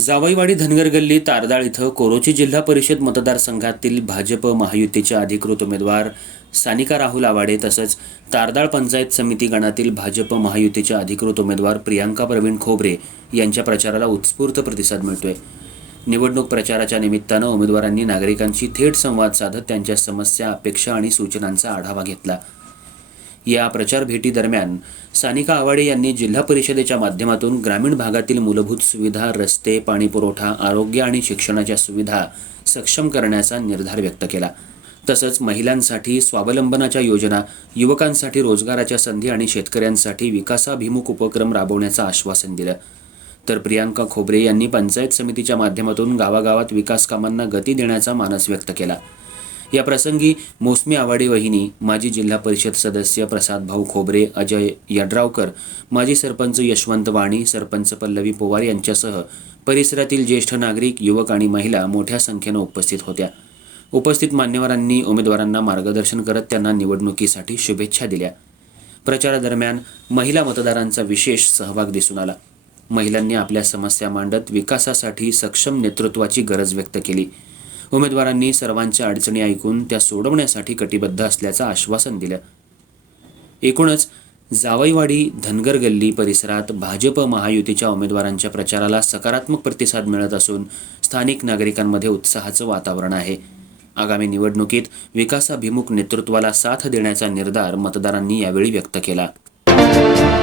जावईवाडी धनगर गल्ली तारदाळ इथं कोरोची जिल्हा परिषद मतदारसंघातील भाजप महायुतीचे अधिकृत उमेदवार सानिका राहुल आवाडे तसंच तारदाळ पंचायत समिती गणातील भाजप महायुतीच्या अधिकृत उमेदवार प्रियांका प्रवीण खोबरे यांच्या प्रचाराला उत्स्फूर्त प्रतिसाद मिळतोय. निवडणूक प्रचाराच्या निमित्तानं उमेदवारांनी नागरिकांशी थेट संवाद साधत त्यांच्या समस्या अपेक्षा आणि सूचनांचा आढावा घेतला. या प्रचार भेटीदरम्यान सानिका आवाडे यांनी जिल्हा परिषदेच्या माध्यमातून ग्रामीण भागातील मूलभूत सुविधा रस्ते पाणीपुरवठा आरोग्य आणि शिक्षणाच्या सुविधा सक्षम करण्याचा निर्धार व्यक्त केला. तसंच महिलांसाठी स्वावलंबनाच्या योजना युवकांसाठी रोजगाराच्या संधी आणि शेतकऱ्यांसाठी विकासाभिमुख उपक्रम राबवण्याचं आश्वासन दिलं. तर प्रियांका खोबरे यांनी पंचायत समितीच्या माध्यमातून गावागावात विकास कामांना गती देण्याचा मानस व्यक्त केला. या प्रसंगी मोसमी आवाडे वहिनी माजी जिल्हा परिषद सदस्य प्रसाद भाऊ खोबरे अजय यड्रावकर माजी सरपंच यशवंत वाणी सरपंच पल्लवी पोवार यांच्यासह परिसरातील ज्येष्ठ नागरिक युवक आणि महिला मोठ्या संख्येनं उपस्थित होत्या. उपस्थित मान्यवरांनी उमेदवारांना मार्गदर्शन करत त्यांना निवडणुकीसाठी शुभेच्छा दिल्या. प्रचारादरम्यान महिला मतदारांचा विशेष सहभाग दिसून आला. महिलांनी आपल्या समस्या मांडत विकासासाठी सक्षम नेतृत्वाची गरज व्यक्त केली. उमेदवारांनी सर्वांच्या अडचणी ऐकून त्या सोडवण्यासाठी कटिबद्ध असल्याचं आश्वासन दिलं. एकूणच जावईवाडी धनगर गल्ली परिसरात भाजप महायुतीच्या उमेदवारांच्या प्रचाराला सकारात्मक प्रतिसाद मिळत असून स्थानिक नागरिकांमध्ये उत्साहाचं वातावरण आहे. आगामी निवडणुकीत विकासाभिमुख नेतृत्वाला साथ देण्याचा निर्धार मतदारांनी यावेळी व्यक्त केला.